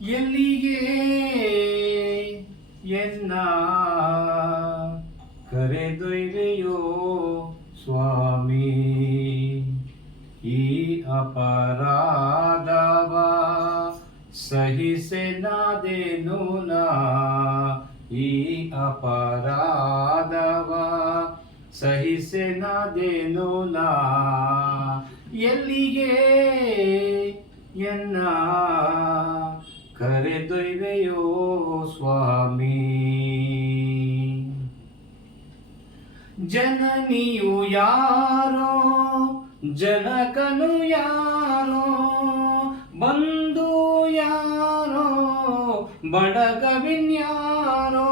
ಎಲ್ಲಿಗೆ? ಎನ್ನ? ಕರೆದೊಯ್ವೆಯೋ ಸ್ವಾಮಿ? ಈ ಅಪರಾಧವ ಸಹಿಸೆನಾದೇನು ನಾ? ಈ ಅಪರಾಧವ ಸಹಿಸೆನಾದೇನು ನಾ? ಎಲ್ಲಿಗೆ? ಎನ್ನ? ಕರೆದೊಯ್ವೆಯೋ ಸ್ವಾಮಿ? ಜನನಿಯು ಯಾರೋ, ಜನಕನು ಯಾರೋ, ಬಂಧು ಯಾರೋ ಬಡಗವಿನ್ಯಾರೋ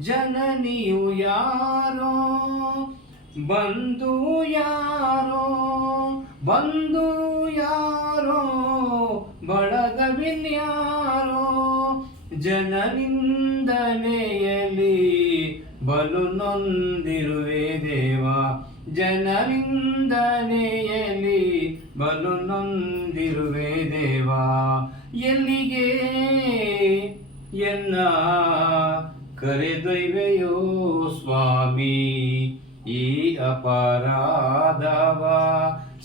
ಜನನಿಯು ಯಾರೋ, ಬಂಧು ಯಾರೋ ಬಂಧು ಯಾರೋ ಬಳಗವಿನ್ಯಾರೋ ಜನನಿಂದನೆಯಲಿ ಬಲು ನೊಂದಿರುವೆ ದೇವ. ಜನನಿಂದನೆಯಲಿ ಬಲು ನೊಂದಿರುವೆ ದೇವ. ಎಲ್ಲಿಗೆ? ಎನ್ನ ಕರೆದೊಯ್ವೆಯೋ ಸ್ವಾಮಿ. ಈ ಅಪರಾಧವ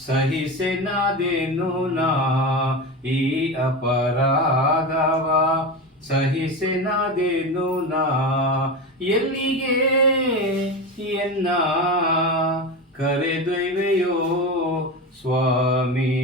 ಸಹಿಸೆನದೆನು ನಾ? ಈ ಅಪರಾಧವ ಸಹಿಸೆನದೆನು ನಾ? ಎಲ್ಲಿಗೆ ಎನ್ನ ಕರೆದೊಯ್ವೆಯೋ ಸ್ವಾಮಿ?